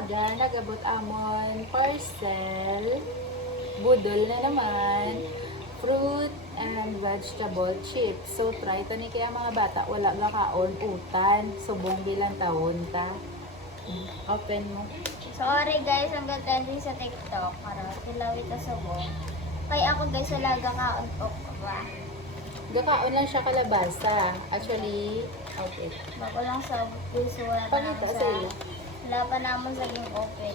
umaga, nagabot amon parcel. Budol na naman. Fruit and vegetable chips. So, try to ni kaya mga bata, wala ga kaon, utan. Subong bilang taon ta. Open mo. Sorry guys, ang trending sa TikTok. Para tilawit na subong. Kaya ako guys, wala gakaon okra. Gakaon lang siya kalabasa. Actually, okay. Bago lang sa puso, wala pa Pagkita naman sa sa... iyo. Wala pa naman sa yung open.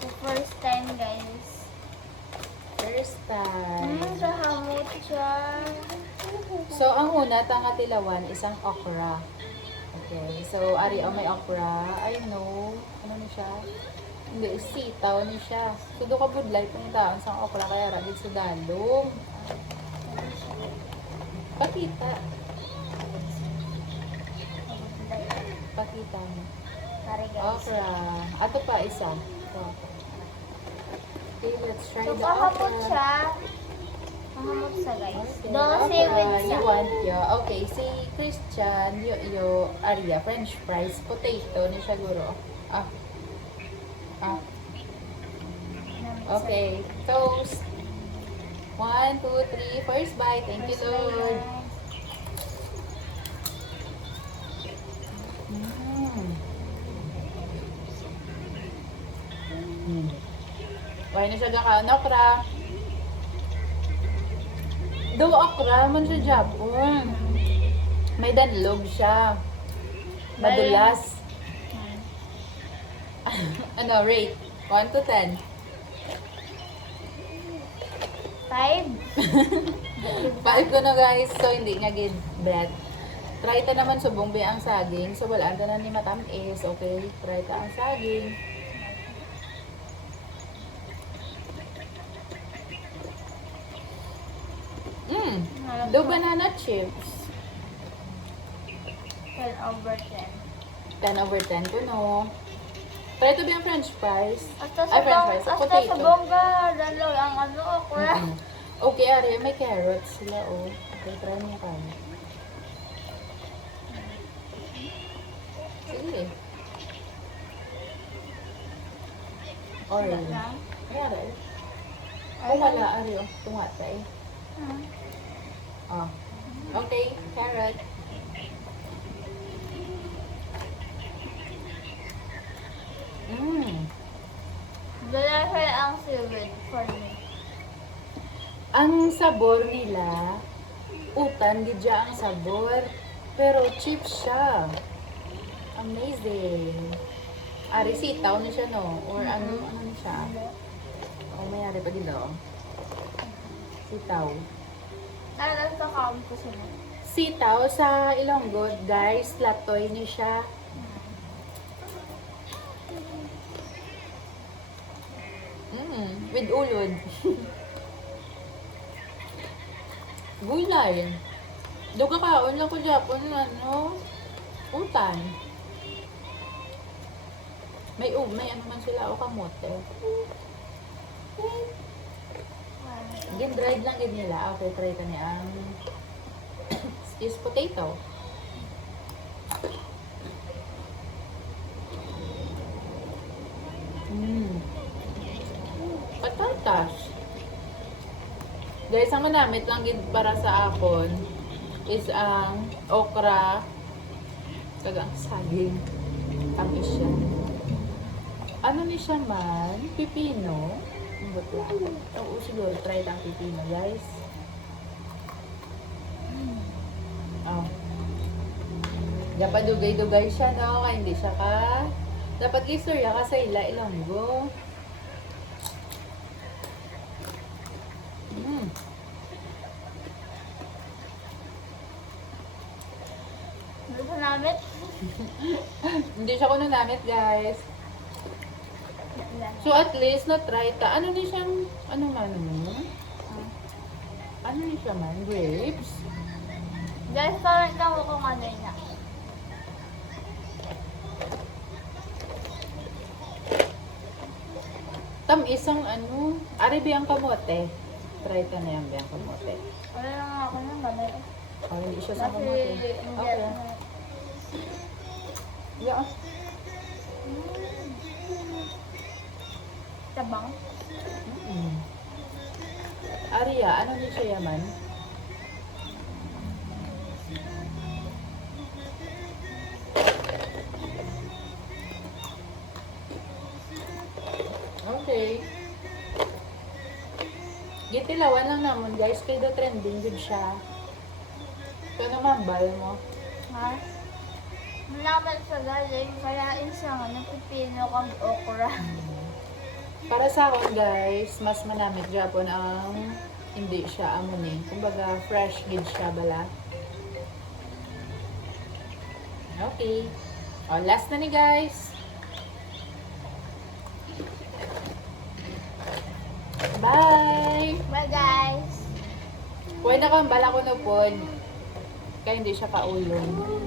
So, first time guys. First time. Sa hamot siya. So, ang una, tangatilawan, isang okra. Okay. So, ari may okra. I know. Ano ni siya? Hindi, sitaw ni siya. So, do ka budlay kung taon sa okra kaya ragid sa dalong. Pakita. Pakita mo. Sorry guys. Okra. Ato pa, isa. Okay, let's try So, the pahamot okra. siya. Pahamot siya guys. Okay, Dose okra. with siya. You want yo. Okay, si Christian, yo, Aria, French fries, potato ni siya guro. Ah. Ah. Okay, toast. 1, 2, 3. First bite. Thank you, Lord. Why na siya gakaon okra? Do okra man siya Japon. May danlog siya. Madulas. Ano, rate? 1 to 10. 5. 5 ko na guys, so hindi nga gid bet. Try ta naman subong ang saging. So wala ta na ni matamis, okay? Try ta ang saging. Do banana chips. 10/10. 10/10 ko no. Try to be ang french fries. Hasta Ay, french fries. hasta Potato. sa bongga, dalo ang ano, okra. Okay, Ari, may carrots sila, oh. Okay, try mo ka. Sige. Orange. Ari. Oh, wala, Ari, oh. Tunga tayo. Oh. Okay, carrot. Wala siya ang seaweed for me. Ang sabor nila, utan, gidya ang sabor. Pero chips siya. Amazing. Ari, sitaw na siya, no? Or ano na siya? O, mayari pa din, no? Sitaw. Talagang kakaon ko siya. Sitaw sa Ilonggo, guys, latoy niyo siya. With ulod. Gulay. Do kakaon lang ko Japon, ano? Utan. May ano man sila o kamote. Gin-dried lang gid nila. Okay, try ka niya ang is potato. Patatas. Guys, ang manamit lang gid para sa akon is ang okra kagang saging. Tamis siya. Ano ni siya man? Pipino. Ang butla. Oo, siguro try ang pipino, guys. Oh. Dapat dugay-dugay siya, no? Kaya hindi siya ka... Dapat istorya ka sa Ilonggo. Ano sa namit? Hindi siya kuno namit, guys. So, at least, na-try ta. Ano ni siyang... Ano man mo? Ano ni siya man? Grapes? Guys, parang lang ako kung ano niya. Isang ano, ari biyang kamote. Try ka na yan biyang kamote. Wala lang ako ng gamay. Oh, hindi siya sa Kasi, kamote. hindi Okay. ako. Yeah. Tabang. Mm. Aria, ano ni siya yaman? Okay. Gitilawan lang naman guys, kay do trending good siya. Ito naman, bal mo. Ha? Malaman sa galing, kaya isa nga, pipino kang okra. Para sa akin guys, mas manamit Japon ang hindi siya amunin. Kumbaga, fresh gid siya bala. Okay. O, last na ni guys. Bye! Bye guys! Huwag na kang bala ko na po. Kaya hindi siya kaulong.